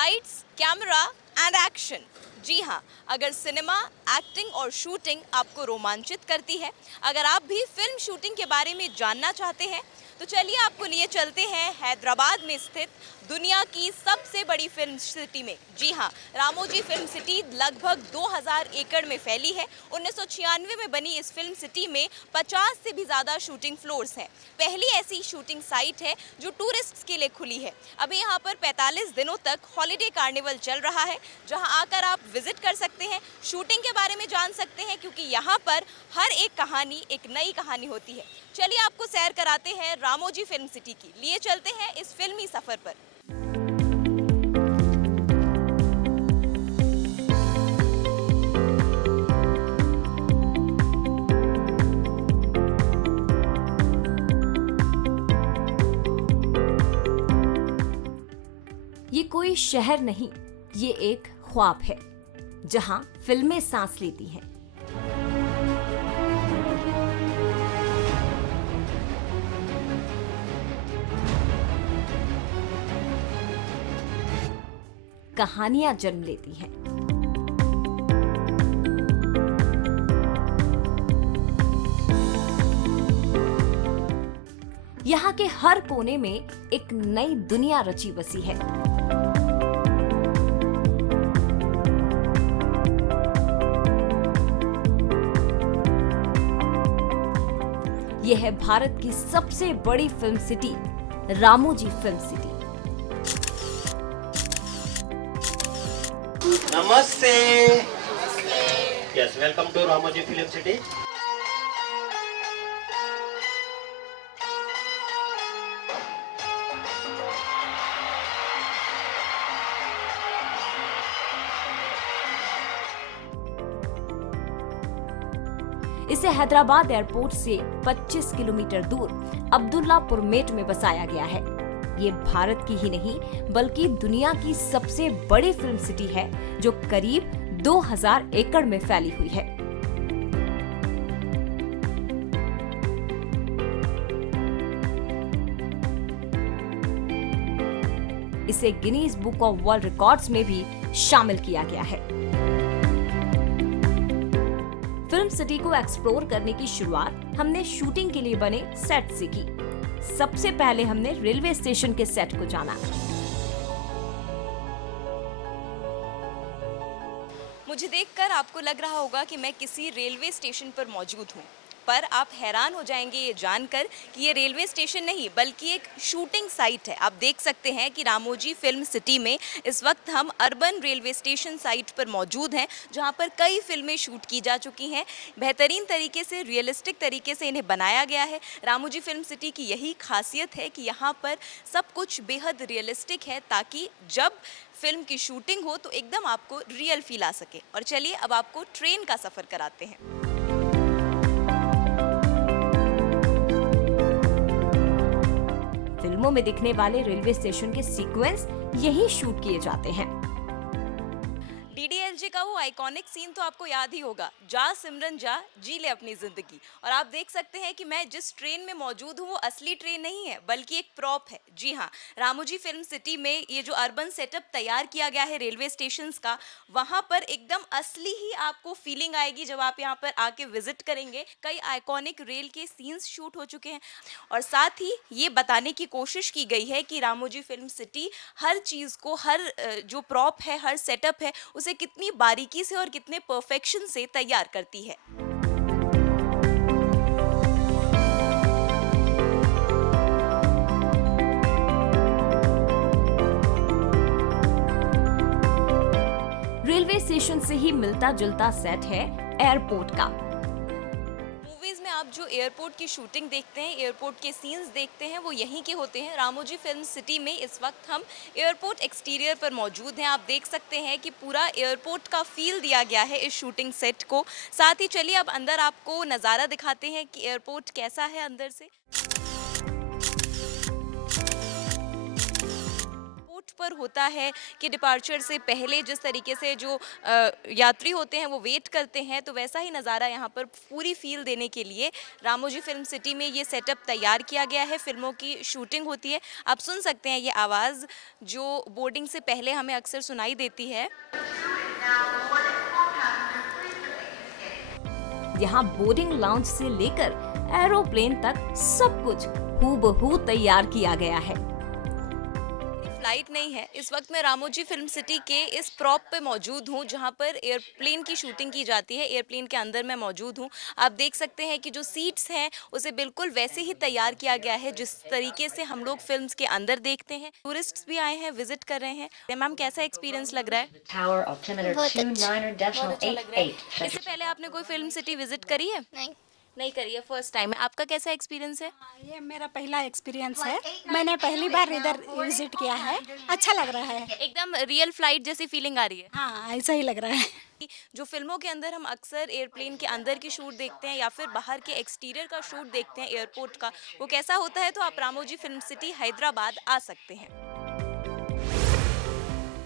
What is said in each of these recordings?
Lights, camera and action. जी हाँ, अगर सिनेमा, एक्टिंग और शूटिंग आपको रोमांचित करती है, अगर आप भी फिल्म शूटिंग के बारे में जानना चाहते हैं, तो चलिए आपको लिए चलते हैं हैदराबाद में स्थित दुनिया की सबसे बड़ी फिल्म सिटी में। जी हाँ, रामोजी फिल्म सिटी लगभग 2000 एकड़ में फैली है। 1996 में बनी इस फिल्म सिटी में 50 से भी ज़्यादा शूटिंग फ्लोर्स हैं। पहली ऐसी शूटिंग साइट है जो टूरिस्ट्स के लिए खुली है। अभी यहाँ पर 45 दिनों तक हॉलिडे कार्निवल चल रहा है, जहाँ आकर आप विजिट कर सकते हैं, शूटिंग के बारे में जान सकते हैं, क्योंकि यहाँ पर हर एक कहानी एक नई कहानी होती है। चलिए आपको सैर कराते हैं रामोजी फिल्म सिटी की। लिए चलते हैं इस फिल्मी सफर पर। ये कोई शहर नहीं, ये एक ख्वाब है जहां फिल्में सांस लेती हैं। कहानियां जन्म लेती हैं। यहाँ के हर कोने में एक नई दुनिया रची बसी है। यह है भारत की सबसे बड़ी film city, Ramoji film city. नमस्ते। Yes, welcome to Ramoji film city. इसे हैदराबाद एयरपोर्ट से 25 किलोमीटर दूर अब्दुल्लापुर मेट में बसाया गया है। ये भारत की ही नहीं बल्कि दुनिया की सबसे बड़ी फिल्म सिटी है, जो करीब 2000 एकड़ में फैली हुई है। इसे Guinness book of world records में भी शामिल किया गया है। फिल्म सिटी को एक्सप्लोर करने की शुरुआत हमने शूटिंग के लिए बने सेट से की। सबसे पहले हमने रेलवे स्टेशन के सेट को जाना। मुझे देखकर आपको लग रहा होगा कि मैं किसी रेलवे स्टेशन पर मौजूद हूँ, पर आप हैरान हो जाएंगे ये जानकर कि ये रेलवे स्टेशन नहीं बल्कि एक शूटिंग साइट है। आप देख सकते हैं कि रामोजी फिल्म सिटी में इस वक्त हम अर्बन रेलवे स्टेशन साइट पर मौजूद हैं, जहां पर कई फिल्में शूट की जा चुकी हैं। बेहतरीन तरीके से, रियलिस्टिक तरीके से इन्हें बनाया गया है। रामोजी फिल्म सिटी की यही खासियत है कि यहाँ पर सब कुछ बेहद रियलिस्टिक है, ताकि जब फिल्म की शूटिंग हो तो एकदम आपको रियल फील आ सके। और चलिए अब आपको ट्रेन का सफ़र कराते हैं। फिल्मों में दिखने वाले रेलवे स्टेशन के सीक्वेंस यही शूट किए जाते हैं। डीडीएलजे का वो आइकॉनिक सीन तो आपको याद ही होगा, जा सिमरन जा, जी ले अपनी जिंदगी। और आप देख सकते हैं कि मैं जिस ट्रेन में मौजूद हूँ वो असली ट्रेन नहीं है बल्कि एक प्रॉप है। जी हाँ, रामोजी फिल्म सिटी में ये जो अर्बन सेटअप तैयार किया गया है रेलवे स्टेशंस का, वहाँ पर एकदम असली ही आपको फीलिंग आएगी जब आप यहाँ पर आके विजिट करेंगे। कई आइकॉनिक रेल के सीन्स शूट हो चुके हैं और साथ ही ये बताने की कोशिश की गई है कि रामोजी फिल्म सिटी हर चीज़ को, हर जो प्रॉप है, हर सेटअप है, उसे कितनी बारीकी से और कितने परफेक्शन से तैयार करती है। रेलवे स्टेशन से ही मिलता जुलता सेट है एयरपोर्ट का। मूवीज में आप जो एयरपोर्ट की शूटिंग देखते हैं, एयरपोर्ट के सीन्स देखते हैं, वो यहीं के होते हैं। रामोजी फिल्म सिटी में इस वक्त हम एयरपोर्ट एक्सटीरियर पर मौजूद हैं। आप देख सकते हैं कि पूरा एयरपोर्ट का फील दिया गया है इस शूटिंग सेट को। साथ ही चलिए अब अंदर आपको नज़ारा दिखाते हैं कि एयरपोर्ट कैसा है अंदर से। सेट पर होता है कि डिपार्चर से पहले जिस तरीके से जो यात्री होते हैं वो वेट करते हैं, तो वैसा ही नज़ारा यहाँ पर पूरी फील देने के लिए रामोजी फिल्म सिटी में ये सेटअप तैयार किया गया है। फिल्मों की शूटिंग होती है। आप सुन सकते हैं ये आवाज़ जो बोर्डिंग से पहले हमें अक्सर सुनाई देती है। यहाँ बोर्डिंग लाउंज से लेकर एरोप्लेन तक सब कुछ हूबहू तैयार किया गया है। फ्लाइट नहीं है, इस वक्त मैं रामोजी फिल्म सिटी के इस प्रॉप पे मौजूद हूँ जहाँ पर एयरप्लेन की शूटिंग की जाती है। एयरप्लेन के अंदर मैं मौजूद हूँ। आप देख सकते हैं कि जो सीट्स हैं उसे बिल्कुल वैसे ही तैयार किया गया है जिस तरीके से हम लोग फिल्म्स के अंदर देखते हैं। टूरिस्ट्स भी आए हैं, विजिट कर रहे हैं। मैम, कैसा एक्सपीरियंस लग रहा है? Tower altimeter बहुत अच्छा लग रहा है। 29.88. इससे पहले आपने कोई फिल्म सिटी विजिट करी है? नहीं करी है, फर्स्ट टाइम है। आपका कैसा एक्सपीरियंस है? ये मेरा पहला एक्सपीरियंस है। मैंने पहली बार इधर विजिट किया है। अच्छा लग रहा है। एकदम रियल फ्लाइट जैसी फीलिंग आ रही है। हाँ, ऐसा ही लग रहा है। जो फिल्मों के अंदर हम अक्सर एयरप्लेन के अंदर की शूट देखते हैं या फिर बाहर के एक्सटीरियर का शूट देखते हैं एयरपोर्ट का, वो कैसा होता है, तो आप रामोजी फिल्म सिटी हैदराबाद आ सकते हैं।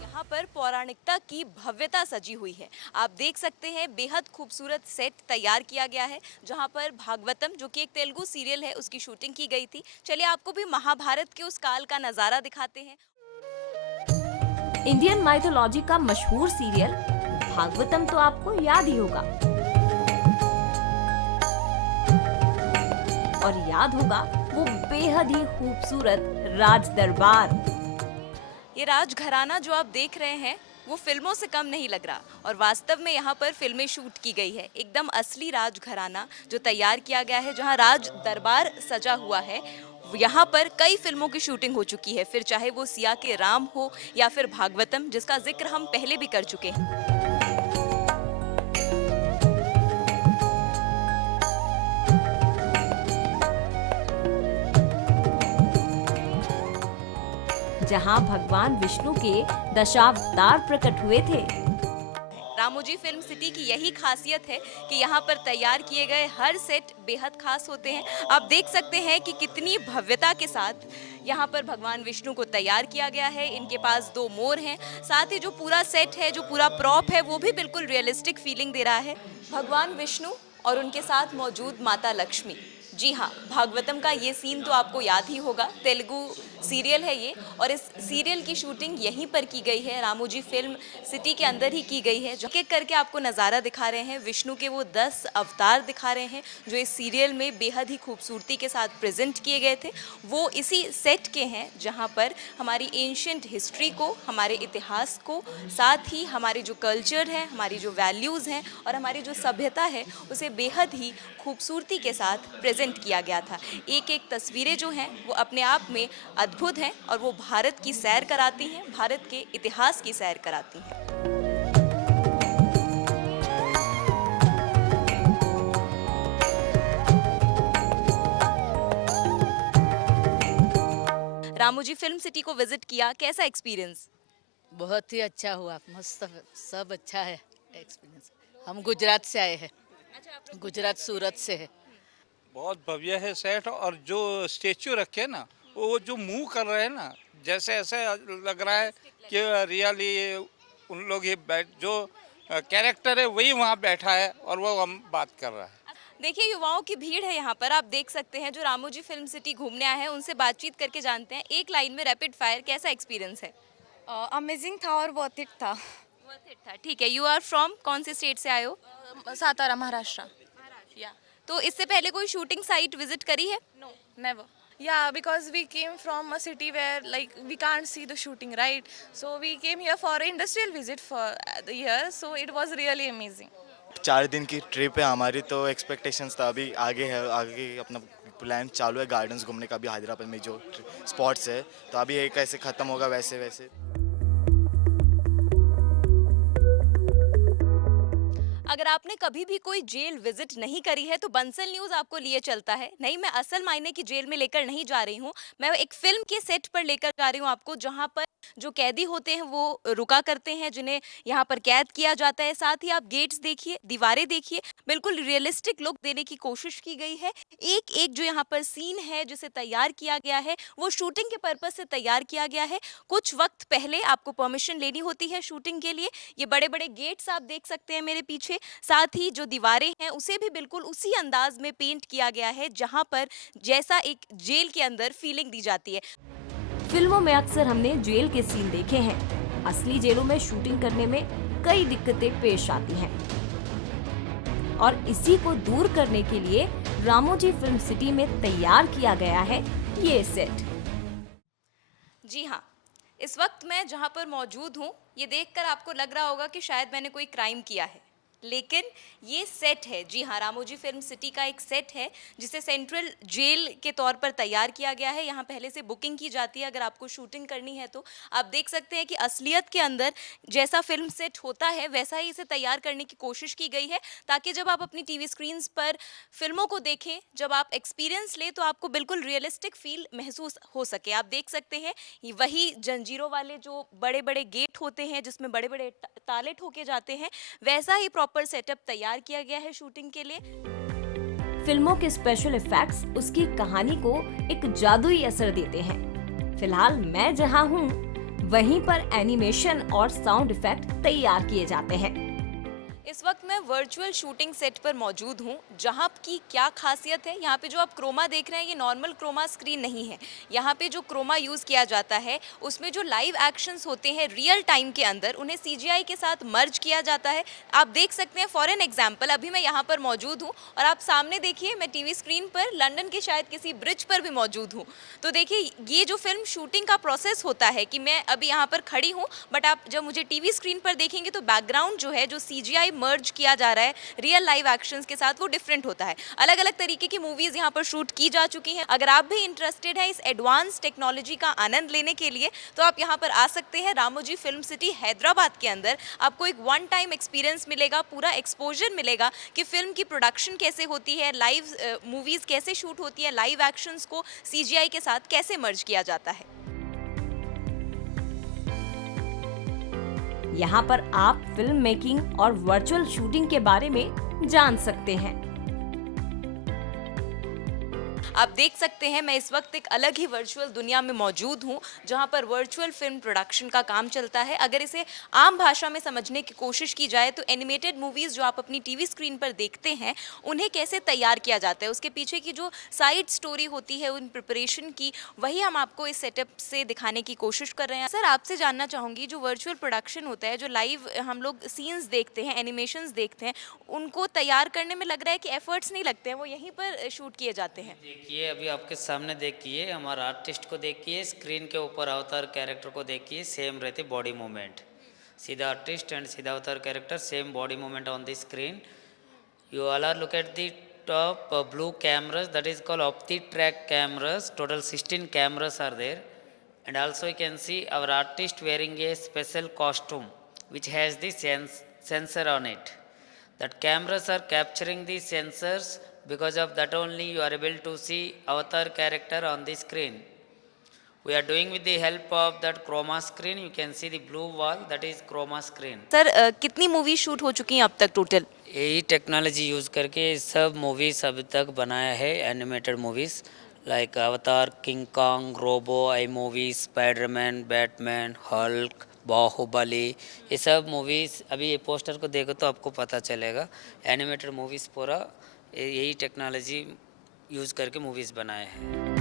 यहाँ पर पौराणिकता की भव्यता सजी हुई है। आप देख सकते हैं बेहद खूबसूरत सेट तैयार किया गया है जहाँ पर भागवतम, जो कि एक तेलुगु सीरियल है, उसकी शूटिंग की गई थी। चलिए आपको भी महाभारत के उस काल का नज़ारा दिखाते हैं। इंडियन माइथोलॉजी का मशहूर सीरियल भागवतम तो आपको याद ही होगा, और याद होगा वो बेहद ही खूबसूरत राज दरबार। ये राजघराना जो आप देख रहे हैं वो फिल्मों से कम नहीं लग रहा, और वास्तव में यहाँ पर फिल्में शूट की गई है। एकदम असली राजघराना जो तैयार किया गया है, जहाँ राज दरबार सजा हुआ है। यहाँ पर कई फिल्मों की शूटिंग हो चुकी है, फिर चाहे वो सिया के राम हो या फिर भागवतम, जिसका जिक्र हम पहले भी कर चुके हैं। जहां भगवान विष्णु के दशावतार प्रकट हुए थे। रामोजी फिल्म सिटी की यही खासियत है कि यहाँ पर तैयार किए गए हर सेट बेहद खास होते हैं। आप देख सकते हैं कि कितनी भव्यता के साथ यहाँ पर भगवान विष्णु को तैयार किया गया है। इनके पास 2 मोर हैं, साथ ही जो पूरा सेट है, जो पूरा प्रॉप है, वो भी बिल्कुल रियलिस्टिक फीलिंग दे रहा है। भगवान विष्णु और उनके साथ मौजूद माता लक्ष्मी। जी हाँ, भागवतम का ये सीन तो आपको याद ही होगा, तेलुगु सीरियल है ये, और इस सीरियल की शूटिंग यहीं पर की गई है, रामोजी फिल्म सिटी के अंदर ही की गई है। जो एक करके आपको नज़ारा दिखा रहे हैं, विष्णु के वो 10 अवतार दिखा रहे हैं जो इस सीरियल में बेहद ही खूबसूरती के साथ प्रेजेंट किए गए थे। वो इसी सेट के हैं जहाँ पर हमारी एंशिएंट हिस्ट्री को, हमारे इतिहास को, साथ ही हमारे जो कल्चर है, हमारी जो वैल्यूज़ हैं और हमारी जो सभ्यता है, उसे बेहद ही खूबसूरती के साथ प्रेजेंट किया गया था। एक एक तस्वीरें जो हैं वो अपने आप में अद्भुत हैं और वो भारत की सैर कराती हैं, भारत के इतिहास की सैर कराती हैं। रामोजी फिल्म सिटी को विजिट किया, कैसा एक्सपीरियंस? बहुत ही अच्छा हुआ, मस्त, सब अच्छा है एक्सपीरियंस। हम गुजरात से आए हैं, गुजरात सूरत से है। बहुत भव्य है सेट, और जो स्टेचू रखे ना, वो जो मूव कर रहे हैं ना, जैसे ऐसे लग रहा है कि रियली उन लोग ही जो कैरेक्टर है वही वहाँ बैठा है और वो हम बात कर रहा है। देखिए, युवाओं की भीड़ है यहाँ पर, आप देख सकते हैं, जो रामोजी फिल्म सिटी घूमने आए हैं उनसे बातचीत करके जानते हैं। एक लाइन में रैपिड फायर, कैसा एक्सपीरियंस है? अमेजिंग था और वर्थ इट था। वर्थ इट था, ठीक है। यू आर फ्रॉम कौन से स्टेट से आए हो? सातारा, महाराष्ट्र। तो इससे पहले कोई शूटिंग साइट विजिट करी है? No, never. Yeah, because we came from a city where like we can't see the shooting, right? So we came here for an industrial visit for the year. So it was really amazing. 4 दिन की trip है हमारी, तो expectations था। अभी आगे है, आगे अपना प्लान चालू है गार्डन्स घूमने का भी हैदराबाद में जो स्पॉट्स है, तो अभी एक ऐसे ख़त्म होगा वैसे वैसे। अगर आपने कभी भी कोई जेल विजिट नहीं करी है तो बंसल न्यूज आपको लिए चलता है। नहीं, मैं असल मायने की जेल में लेकर नहीं जा रही हूँ, मैं एक फिल्म के सेट पर लेकर जा रही हूँ आपको, जहाँ पर जो कैदी होते हैं वो रुका करते हैं, जिन्हें यहाँ पर कैद किया जाता है। साथ ही आप गेट्स देखिए, दीवारें देखिए, बिल्कुल रियलिस्टिक लुक देने की कोशिश की गई है। एक एक जो यहाँ पर सीन है जिसे तैयार किया गया है वो शूटिंग के पर्पज से तैयार किया गया है। कुछ वक्त पहले आपको परमिशन लेनी होती है शूटिंग के लिए। ये बड़े बड़े गेट्स आप देख सकते हैं मेरे पीछे। साथ ही जो दीवारें हैं उसे भी बिल्कुल उसी अंदाज में पेंट किया गया है जहाँ पर जैसा एक जेल के अंदर फीलिंग दी जाती है। फिल्मों में अक्सर हमने जेल के सीन देखे हैं। असली जेलों में शूटिंग करने में कई दिक्कतें पेश आती हैं और इसी को दूर करने के लिए रामोजी फिल्म सिटी में तैयार किया गया है ये सेट। जी हाँ, इस वक्त मैं जहाँ पर मौजूद हूँ ये देखकर आपको लग रहा होगा कि शायद मैंने कोई क्राइम किया है, लेकिन ये सेट है। जी हाँ, रामोजी फिल्म सिटी का एक सेट है जिसे सेंट्रल जेल के तौर पर तैयार किया गया है। यहाँ पहले से बुकिंग की जाती है अगर आपको शूटिंग करनी है तो। आप देख सकते हैं कि असलियत के अंदर जैसा फिल्म सेट होता है वैसा ही इसे तैयार करने की कोशिश की गई है, ताकि जब आप अपनी टीवी स्क्रीन्स पर फिल्मों को देखें, जब आप एक्सपीरियंस लें तो आपको बिल्कुल रियलिस्टिक फील महसूस हो सके। आप देख सकते हैं वही जंजीरों वाले जो बड़े बड़े गेट होते हैं जिसमें बड़े बड़े ताले ठोके जाते हैं, वैसा ही प्रॉपर सेटअप तैयार किया गया है शूटिंग के लिए। फिल्मों के स्पेशल इफेक्ट्स उसकी कहानी को एक जादुई असर देते हैं। फिलहाल मैं जहां हूं वहीं पर एनिमेशन और साउंड इफेक्ट तैयार किए जाते हैं। इस वक्त मैं वर्चुअल शूटिंग सेट पर मौजूद हूँ, जहाँ की क्या खासियत है, यहाँ पे जो आप क्रोमा देख रहे हैं ये नॉर्मल क्रोमा स्क्रीन नहीं है। यहाँ पे जो क्रोमा यूज़ किया जाता है उसमें जो लाइव एक्शंस होते हैं रियल टाइम के अंदर उन्हें सीजीआई के साथ मर्ज किया जाता है। आप देख सकते हैं फॉर एन एग्जाम्पल, अभी मैं यहाँ पर मौजूद हूँ और आप सामने देखिए मैं टीवी स्क्रीन पर लंदन के शायद किसी ब्रिज पर भी मौजूद हूँ। तो देखिए ये जो फिल्म शूटिंग का प्रोसेस होता है कि मैं अभी यहाँ पर खड़ी हूँ, बट आप जब मुझे टीवी स्क्रीन पर देखेंगे तो बैकग्राउंड जो है, जो सीजीआई मर्ज किया जा रहा है रियल लाइव एक्शंस के साथ, वो डिफरेंट होता है। अलग अलग तरीके की मूवीज यहाँ पर शूट की जा चुकी हैं। अगर आप भी इंटरेस्टेड हैं इस एडवांस टेक्नोलॉजी का आनंद लेने के लिए तो आप यहाँ पर आ सकते हैं। रामोजी फिल्म सिटी हैदराबाद के अंदर आपको एक वन टाइम एक्सपीरियंस मिलेगा, पूरा एक्सपोजर मिलेगा कि फिल्म की प्रोडक्शन कैसे होती है, लाइव मूवीज कैसे शूट होती है, लाइव एक्शंस को सीजीआई के साथ कैसे मर्ज किया जाता है। यहाँ पर आप फिल्म मेकिंग और वर्चुअल शूटिंग के बारे में जान सकते हैं। आप देख सकते हैं मैं इस वक्त एक अलग ही वर्चुअल दुनिया में मौजूद हूं, जहां पर वर्चुअल फिल्म प्रोडक्शन का काम चलता है। अगर इसे आम भाषा में समझने की कोशिश की जाए तो एनिमेटेड मूवीज़ जो आप अपनी टीवी स्क्रीन पर देखते हैं उन्हें कैसे तैयार किया जाता है, उसके पीछे की जो साइड स्टोरी होती है उन प्रिपरेशन की, वही हम आपको इस सेटअप से दिखाने की कोशिश कर रहे हैं। सर, आपसे जानना चाहूँगी, जो वर्चुअल प्रोडक्शन होता है, जो लाइव हम लोग सीन्स देखते हैं, एनिमेशंस देखते हैं, उनको तैयार करने में लग रहा है कि एफर्ट्स नहीं लगते हैं, वो यहीं पर शूट किए जाते हैं। देखिए अभी आपके सामने देखिए, हमारा आर्टिस्ट को देखिए, स्क्रीन के ऊपर अवतार कैरेक्टर को देखिए, सेम रहती बॉडी मूवमेंट, सीधा आर्टिस्ट एंड सीधा अवतार character, same body movement on the screen. You all are look at the top blue cameras, that is called OptiTrack cameras. Total 16 cameras are there, and also you can see our artist wearing a special costume which has the sensor on it. That cameras are capturing the sensors, because of that only you are able to see avatar character on the screen. We are doing with the help of that chroma screen. You can see the blue wall, that is chroma screen. Sir, कितनी movie shoot हो चुकी हैं अब तक total? यही technology use करके सब movies अभी तक बनाया है, animated movies like Avatar, King Kong, Robo, I movie, Spiderman, Batman, Hulk, Baahubali, ये सब मूवीज़। अभी ये पोस्टर को देखो तो आपको पता चलेगा, एनिमेटेड मूवीज़ पूरा यही टेक्नोलॉजी यूज़ करके मूवीज़ बनाए हैं।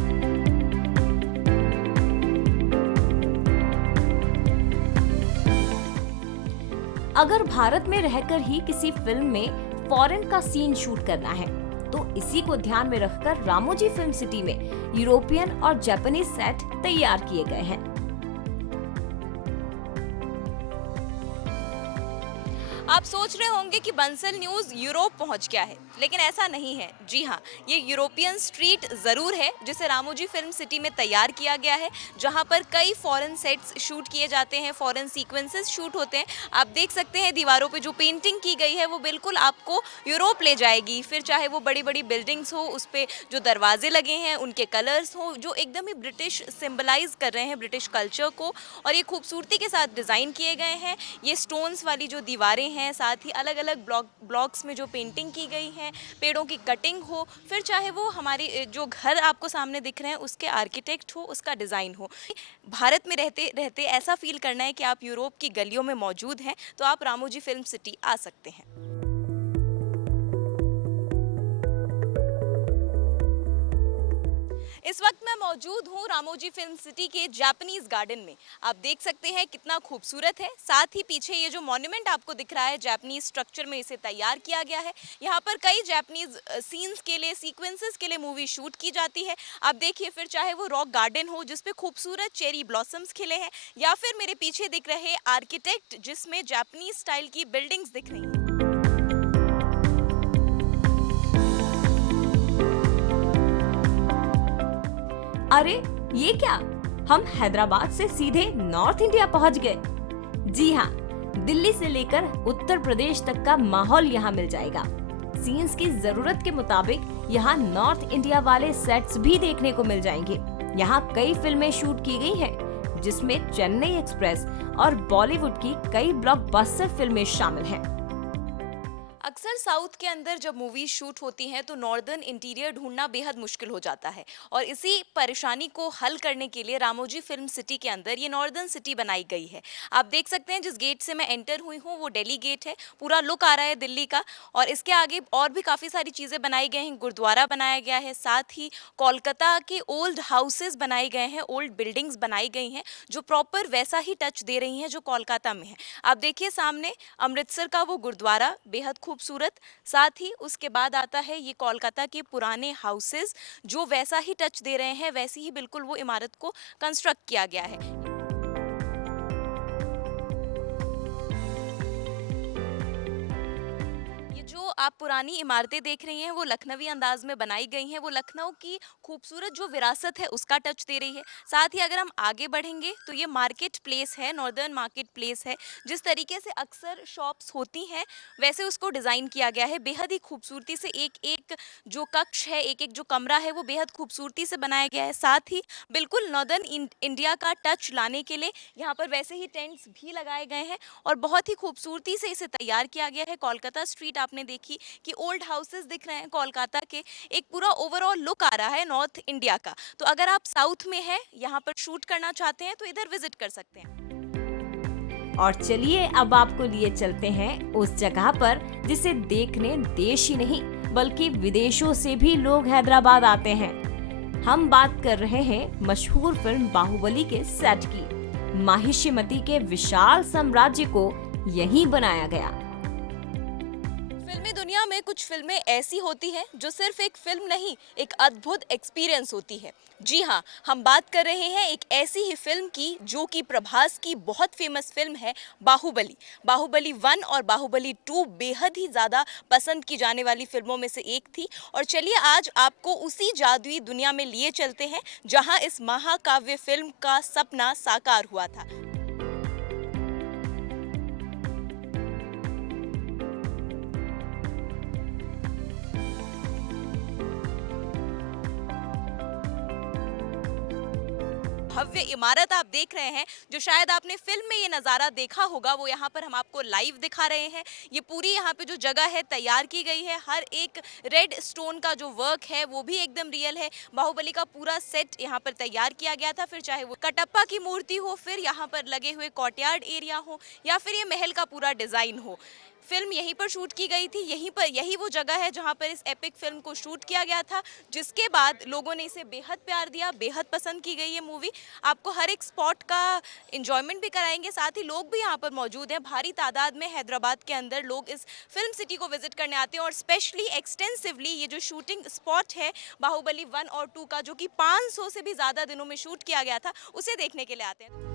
अगर भारत में रहकर ही किसी फिल्म में फॉरेन का सीन शूट करना है तो इसी को ध्यान में रखकर रामोजी फिल्म सिटी में यूरोपियन और जापानीज सेट तैयार किए गए हैं। आप सोच रहे होंगे कि बंसल न्यूज यूरोप पहुंच गया है। लेकिन ऐसा नहीं है। जी हाँ, ये यूरोपियन स्ट्रीट ज़रूर है जिसे रामोजी फिल्म सिटी में तैयार किया गया है, जहाँ पर कई फॉरेन सेट्स शूट किए जाते हैं, फॉरेन सीक्वेंसेस शूट होते हैं। आप देख सकते हैं दीवारों पे जो पेंटिंग की गई है वो बिल्कुल आपको यूरोप ले जाएगी। फिर चाहे वो बड़ी बड़ी बिल्डिंग्स हो, उस पे जो दरवाजे लगे हैं उनके कलर्स हो जो एकदम ही ब्रिटिश सिंबलाइज कर रहे हैं ब्रिटिश कल्चर को, और ये खूबसूरती के साथ डिज़ाइन किए गए हैं। ये स्टोन्स वाली जो दीवारें हैं, साथ ही अलग अलग ब्लॉक्स में जो पेंटिंग की गई है, पेड़ों की कटिंग हो, फिर चाहे वो हमारे जो घर आपको सामने दिख रहे हैं उसके आर्किटेक्ट हो, उसका डिज़ाइन हो। भारत में रहते रहते ऐसा फील करना है कि आप यूरोप की गलियों में मौजूद हैं, तो आप रामोजी फिल्म सिटी आ सकते हैं। इस वक्त मैं मौजूद हूँ रामोजी फिल्म सिटी के जापानीज गार्डन में। आप देख सकते हैं कितना खूबसूरत है। साथ ही पीछे ये जो मॉन्यूमेंट आपको दिख रहा है, जापानीज स्ट्रक्चर में इसे तैयार किया गया है। यहाँ पर कई जापानीज सीन्स के लिए, सीक्वेंसेस के लिए मूवी शूट की जाती है। आप देखिए, फिर चाहे वो रॉक गार्डन हो जिसपे खूबसूरत चेरी ब्लॉसम्स खिले हैं, या फिर मेरे पीछे दिख रहे आर्किटेक्ट जिसमें जापानीज स्टाइल की बिल्डिंग्स दिख रही हैं। अरे ये क्या, हम हैदराबाद से सीधे नॉर्थ इंडिया पहुंच गए। जी हाँ, दिल्ली से लेकर उत्तर प्रदेश तक का माहौल यहाँ मिल जाएगा। सीन्स की जरूरत के मुताबिक यहाँ नॉर्थ इंडिया वाले सेट्स भी देखने को मिल जाएंगे। यहाँ कई फिल्में शूट की गई हैं, जिसमें चेन्नई एक्सप्रेस और बॉलीवुड की कई ब्लॉकबस्टर फिल्में शामिल हैं। अक्सर साउथ के अंदर जब मूवीज शूट होती हैं तो नॉर्दर्न इंटीरियर ढूंढना बेहद मुश्किल हो जाता है, और इसी परेशानी को हल करने के लिए रामोजी फिल्म सिटी के अंदर ये नॉर्दर्न सिटी बनाई गई है। आप देख सकते हैं जिस गेट से मैं एंटर हुई हूँ वो दिल्ली गेट है। पूरा लुक आ रहा है दिल्ली का, और इसके आगे और भी काफ़ी सारी चीज़ें बनाई गई हैं। गुरुद्वारा बनाया गया है, साथ ही कोलकाता के ओल्ड हाउसेज बनाए गए हैं, ओल्ड बिल्डिंग्स बनाई गई हैं जो प्रॉपर वैसा ही टच दे रही हैं जो कोलकाता में है। आप देखिए सामने अमृतसर का वो गुरुद्वारा बेहद खूबसूरत, साथ ही उसके बाद आता है ये कोलकाता के पुराने हाउसेस जो वैसा ही टच दे रहे हैं, वैसी ही बिल्कुल वो इमारत को कंस्ट्रक्ट किया गया है। जो आप पुरानी इमारतें देख रही हैं वो लखनवी अंदाज में बनाई गई हैं, वो लखनऊ की खूबसूरत जो विरासत है उसका टच दे रही है। साथ ही अगर हम आगे बढ़ेंगे तो ये मार्केट प्लेस है, नॉर्दर्न मार्केट प्लेस है। जिस तरीके से अक्सर शॉप्स होती हैं वैसे उसको डिज़ाइन किया गया है, बेहद ही खूबसूरती से। एक एक जो कक्ष है, एक एक जो कमरा है वो बेहद खूबसूरती से बनाया गया है। साथ ही बिल्कुल नॉर्दर्न इंडिया का टच लाने के लिए यहाँ पर वैसे ही टेंट्स भी लगाए गए हैं, और बहुत ही खूबसूरती से इसे तैयार किया गया है। कोलकाता स्ट्रीट आपने देखी कि ओल्ड हाउसेस दिख रहे हैं कोलकाता के, एक पूरा ओवरऑल लुक आ रहा है नॉर्थ इंडिया का। तो अगर आप साउथ में हैं, यहाँ पर शूट करना चाहते हैं तो इधर विजिट कर सकते हैं। और चलिए अब आपको लिए चलते हैं उस जगह पर जिसे देखने देश ही नहीं बल्कि विदेशों से भी लोग हैदराबाद आते हैं। हम बात कर रहे हैं मशहूर फिल्म बाहुबली के सेट की। माहिष्मती के विशाल साम्राज्य को यहीं बनाया गया। फिल्मी दुनिया में कुछ फिल्में ऐसी होती हैं जो सिर्फ एक फिल्म नहीं, एक अद्भुत एक्सपीरियंस होती है। जी हाँ, हम बात कर रहे हैं एक ऐसी ही फिल्म की जो कि प्रभास की बहुत फेमस फिल्म है बाहुबली। बाहुबली 1 और बाहुबली 2 बेहद ही ज़्यादा पसंद की जाने वाली फिल्मों में से एक थी। और चलिए आज आपको उसी जादुई दुनिया में लिए चलते हैं जहाँ इस महाकाव्य फिल्म का सपना साकार हुआ था। भव्य इमारत आप देख रहे हैं, जो शायद आपने फिल्म में ये नज़ारा देखा होगा, वो यहाँ पर हम आपको लाइव दिखा रहे हैं। ये पूरी यहाँ पे जो जगह है तैयार की गई है, हर एक रेड स्टोन का जो वर्क है वो भी एकदम रियल है। बाहुबली का पूरा सेट यहाँ पर तैयार किया गया था, फिर चाहे वो कटप्पा की मूर्ति हो, फिर यहाँ पर लगे हुए कोर्टयार्ड एरिया हो, या फिर ये महल का पूरा डिज़ाइन हो। फिल्म यहीं पर शूट की गई थी, यही वो जगह है जहाँ पर इस एपिक फिल्म को शूट किया गया था, जिसके बाद लोगों ने इसे बेहद प्यार दिया, बेहद पसंद की गई ये मूवी। आपको हर एक स्पॉट का एंजॉयमेंट भी कराएंगे, साथ ही लोग भी यहाँ पर मौजूद हैं। भारी तादाद में हैदराबाद के अंदर लोग इस फिल्म सिटी को विजिट करने आते हैं, और स्पेशली एक्सटेंसिवली ये जो शूटिंग स्पॉट है बाहुबली 1 और 2 का, जो कि 500 से भी ज़्यादा दिनों में शूट किया गया था, उसे देखने के लिए आते हैं।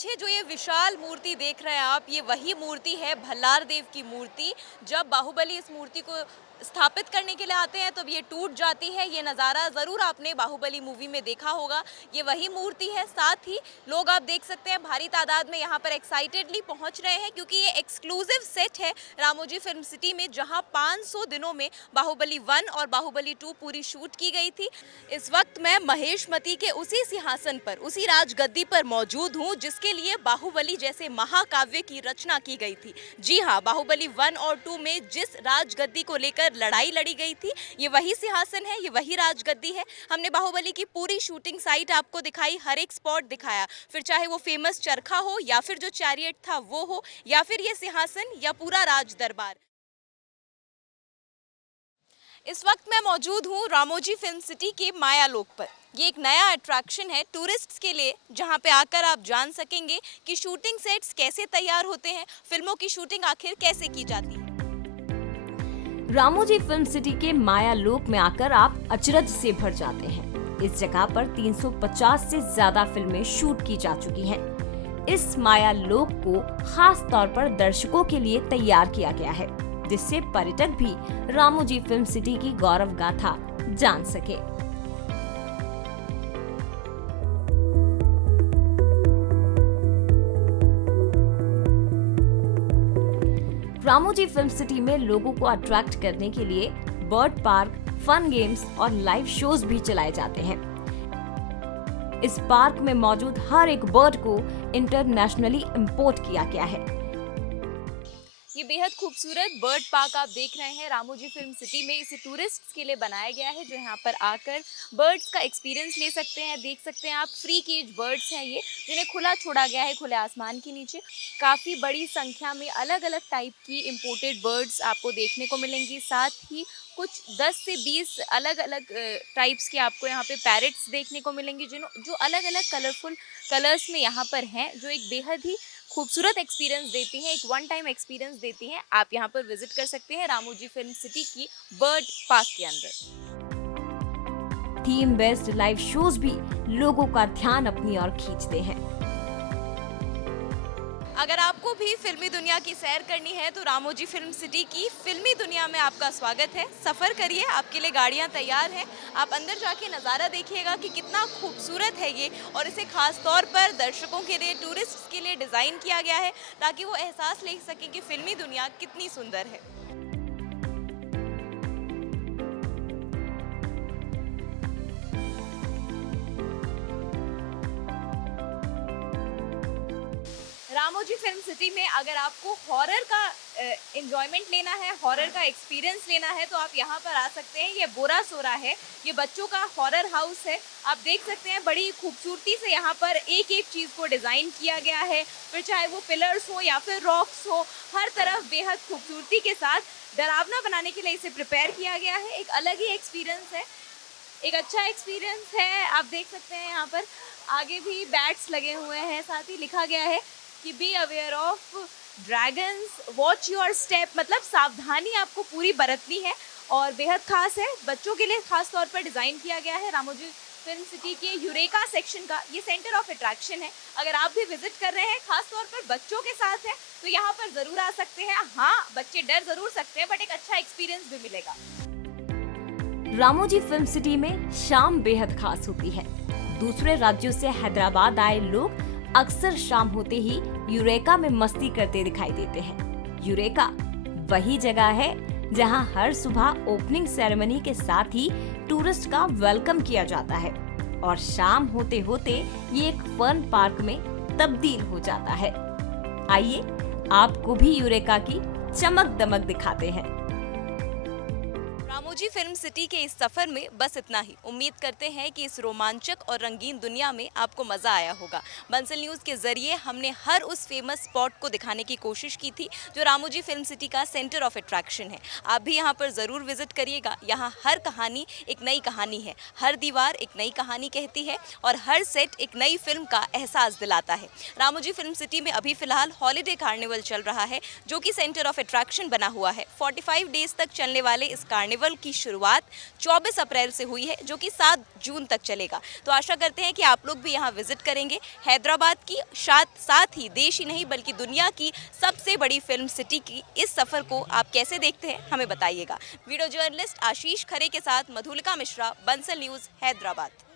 पीछे जो ये विशाल मूर्ति देख रहे हैं आप, ये वही मूर्ति है भल्लार देव की मूर्ति। जब बाहुबली इस मूर्ति को स्थापित करने के लिए आते हैं तब ये टूट जाती है। ये नज़ारा ज़रूर आपने बाहुबली मूवी में देखा होगा। ये वही मूर्ति है। साथ ही लोग आप देख सकते हैं भारी तादाद में यहाँ पर एक्साइटेडली पहुँच रहे हैं, क्योंकि ये एक्सक्लूसिव सेट है रामोजी फिल्म सिटी में, जहाँ 500 दिनों में बाहुबली 1 और बाहुबली 2 पूरी शूट की गई थी। इस वक्त मैं महेशमती के उसी सिंहासन पर, उसी राजगद्दी पर मौजूद हूँ जिसके लिए बाहुबली जैसे महाकाव्य की रचना की गई थी। जी हाँ, बाहुबली 1 और 2 में जिस राजगद्दी को लेकर लड़ाई लड़ी गई थी, ये वही सिंहासन है, ये वही राजगद्दी है। हमने बाहुबली की पूरी शूटिंग साइट आपको दिखाई, हर एक स्पॉट दिखाया, फिर चाहे वो फेमस चरखा हो या फिर जो चैरियट था वो हो, या फिर ये सिंहासन या पूरा राज दरबार। इस वक्त मैं मौजूद हूँ रामोजी फिल्म सिटी के माया लोक पर। ये एक नया अट्रैक्शन है टूरिस्ट्स के लिए, जहाँ पे आकर आप जान सकेंगे कि शूटिंग सेट्स कैसे तैयार होते हैं, फिल्मों की शूटिंग आखिर कैसे की जाती है। रामोजी फिल्म सिटी के माया लोक में आकर आप अचरज से भर जाते हैं। इस जगह पर 350 से ज्यादा फिल्में शूट की जा चुकी हैं। इस माया लोक को खास तौर पर दर्शकों के लिए तैयार किया गया है, जिससे पर्यटक भी रामोजी फिल्म सिटी की गौरव गाथा जान सके। रामोजी फिल्म सिटी में लोगों को अट्रैक्ट करने के लिए बर्ड पार्क, फन गेम्स और लाइव शोज भी चलाए जाते हैं। इस पार्क में मौजूद हर एक बर्ड को इंटरनेशनली इंपोर्ट किया गया है। ये बेहद खूबसूरत बर्ड पार्क आप देख रहे हैं रामोजी फिल्म सिटी में। इसे टूरिस्ट्स के लिए बनाया गया है, जो यहाँ पर आकर बर्ड्स का एक्सपीरियंस ले सकते हैं। देख सकते हैं आप, फ्री केज बर्ड्स हैं ये, जिन्हें खुला छोड़ा गया है खुले आसमान के नीचे। काफ़ी बड़ी संख्या में अलग अलग टाइप की इम्पोर्टेड बर्ड्स आपको देखने को मिलेंगी। साथ ही कुछ 10 से 20 अलग अलग टाइप्स के आपको यहाँ पे पैरेट्स देखने को मिलेंगे, जो अलग अलग कलरफुल कलर्स में यहाँ पर हैं, जो एक बेहद ही खूबसूरत एक्सपीरियंस देती हैं, एक वन टाइम एक्सपीरियंस देती हैं। आप यहाँ पर विजिट कर सकते हैं रामोजी फिल्म सिटी की बर्ड पार्क के अंदर। थीम बेस्ड लाइव शोज भी लोगों का ध्यान अपनी ओर खींचते हैं। अगर आपको भी फिल्मी दुनिया की सैर करनी है तो रामोजी फिल्म सिटी की फिल्मी दुनिया में आपका स्वागत है। सफ़र करिए, आपके लिए गाड़ियां तैयार हैं। आप अंदर जाके नज़ारा देखिएगा कि कितना खूबसूरत है ये, और इसे खास तौर पर दर्शकों के लिए, टूरिस्ट्स के लिए डिज़ाइन किया गया है, ताकि वो एहसास ले सकें कि फिल्मी दुनिया कितनी सुंदर है। रामोजी फिल्म सिटी में अगर आपको हॉरर का एंजॉयमेंट लेना है, हॉरर का एक्सपीरियंस लेना है, तो आप यहाँ पर आ सकते हैं। ये बोरा सोरा है, ये बच्चों का हॉरर हाउस है। आप देख सकते हैं बड़ी खूबसूरती से यहाँ पर एक एक चीज़ को डिज़ाइन किया गया है, फिर चाहे वो पिलर्स हो या फिर रॉक्स हो, हर तरफ बेहद खूबसूरती के साथ डरावना बनाने के लिए इसे प्रिपेयर किया गया है। एक अलग ही एक्सपीरियंस है, एक अच्छा एक्सपीरियंस है। आप देख सकते हैं यहाँ पर आगे भी बैट्स लगे हुए हैं, साथ ही लिखा गया है कि be aware of dragons, watch your step, मतलब सावधानी आपको पूरी बरतनी है, और बेहद खास है। बच्चों के लिए खास तौर पर डिज़ाइन किया गया है। रामोजी फिल्म सिटी के यूरेका सेक्शन का ये सेंटर ऑफ अट्रैक्शन है। अगर आप भी विजिट कर रहे हैं, खास तौर पर बच्चों के साथ हैं, तो यहाँ पर ज़रूर आ सकते हैं। हाँ, बच्चे डर ज़रूर सकते हैं, बट एक अच्छा एक्सपीरियंस भी मिलेगा। रामोजी फिल्म सिटी में शाम बेहद खास होती है। दूसरे राज्यों से हैदराबाद आए लोग अक्सर शाम होते ही यूरेका में मस्ती करते दिखाई देते हैं। यूरेका वही जगह है जहां हर सुबह ओपनिंग सेरेमनी के साथ ही टूरिस्ट का वेलकम किया जाता है, और शाम होते होते ये एक फन पार्क में तब्दील हो जाता है। आइए आपको भी यूरेका की चमक दमक दिखाते हैं। रामोजी फिल्म सिटी के इस सफ़र में बस इतना ही। उम्मीद करते हैं कि इस रोमांचक और रंगीन दुनिया में आपको मज़ा आया होगा। बंसल न्यूज़ के ज़रिए हमने हर उस फेमस स्पॉट को दिखाने की कोशिश की थी जो रामोजी फिल्म सिटी का सेंटर ऑफ अट्रैक्शन है। आप भी यहाँ पर ज़रूर विजिट करिएगा। यहाँ हर कहानी एक नई कहानी है, हर दीवार एक नई कहानी कहती है, और हर सेट एक नई फिल्म का एहसास दिलाता है। रामोजी फिल्म सिटी में अभी फ़िलहाल हॉलीडे कार्निवल चल रहा है, जो कि सेंटर ऑफ अट्रैक्शन बना हुआ है। 45 डेज तक चलने वाले इस कार्निवल की की शुरुआत 24 अप्रैल से हुई है, जो कि 7 जून तक चलेगा। तो आशा करते हैं कि आप लोग भी यहाँ विजिट करेंगे। हैदराबाद की साथ ही देश ही नहीं बल्कि दुनिया की सबसे बड़ी फिल्म सिटी की इस सफर को आप कैसे देखते हैं, हमें बताइएगा। वीडियो जर्नलिस्ट आशीष खरे के साथ मधुलिका मिश्रा, बंसल न्यूज़, हैदराबाद।